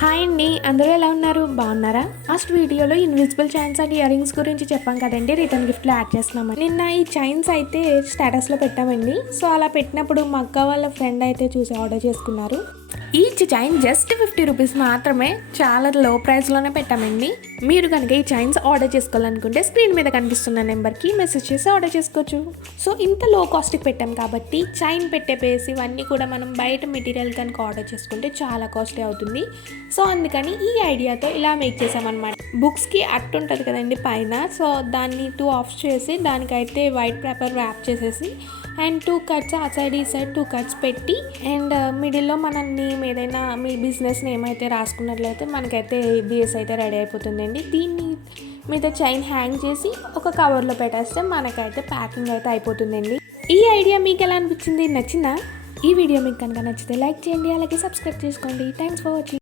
Hi అండి, అందరూ ఎలా ఉన్నారు? బాగున్నారా? లాస్ట్ వీడియోలో invisible chains and ear rings గురించి చెప్పాం కదండి, రిటర్న్ గిఫ్ట్లో యాడ్ చేస్తున్నామని. నిన్న ఈ చైన్స్ అయితే స్టేటస్లో పెట్టామండి. సో అలా పెట్టినప్పుడు మా అక్క వాళ్ళ ఫ్రెండ్ అయితే చూసి ఆర్డర్ చేసుకున్నారు. ఈచ్ చైన్ జస్ట్ 50 రూపీస్ మాత్రమే, చాలా లో ప్రైస్లోనే పెట్టామండి. మీరు కనుక ఈ చైన్స్ ఆర్డర్ చేసుకోవాలనుకుంటే స్క్రీన్ మీద కనిపిస్తున్న నెంబర్కి మెసేజ్ చేసి ఆర్డర్ చేసుకోవచ్చు. సో ఇంత లో కాస్ట్కి పెట్టాం కాబట్టి చైన్ పెట్టే పేస్ ఇవన్నీ కూడా మనం బయట మెటీరియల్ కనుక ఆర్డర్ చేసుకుంటే చాలా కాస్ట్లీ అవుతుంది. సో అందుకని ఈ ఐడియాతో ఇలా మేక్ చేసామన్నమాట. బుక్స్కి అట్టు ఉంటుంది కదండి పైన, సో దాన్ని 2 ఆఫ్స్ చేసి దానికైతే వైట్ పేపర్ ర్యాప్ చేసేసి అండ్ 2 కట్స్ ఆ సైడ్ ఈ సైడ్ 2 కట్స్ పెట్టి అండ్ మిడిల్లో మన నేమ్ ఏదైనా మీ బిజినెస్ నేమ్ అయితే రాసుకున్నట్లయితే మనకైతే బేస్ అయితే రెడీ అయిపోతుందండి. దీన్ని మీద చైన్ హ్యాంగ్ చేసి ఒక కవర్లో పెట్టేస్తే మనకైతే ప్యాకింగ్ అయితే అయిపోతుందండి. ఈ ఐడియా మీకు ఎలా అనిపించింది? నచ్చిందా? ఈ వీడియో మీకు కనుక నచ్చితే లైక్ చేయండి, అలాగే సబ్స్క్రైబ్ చేసుకోండి. Thanks for watching.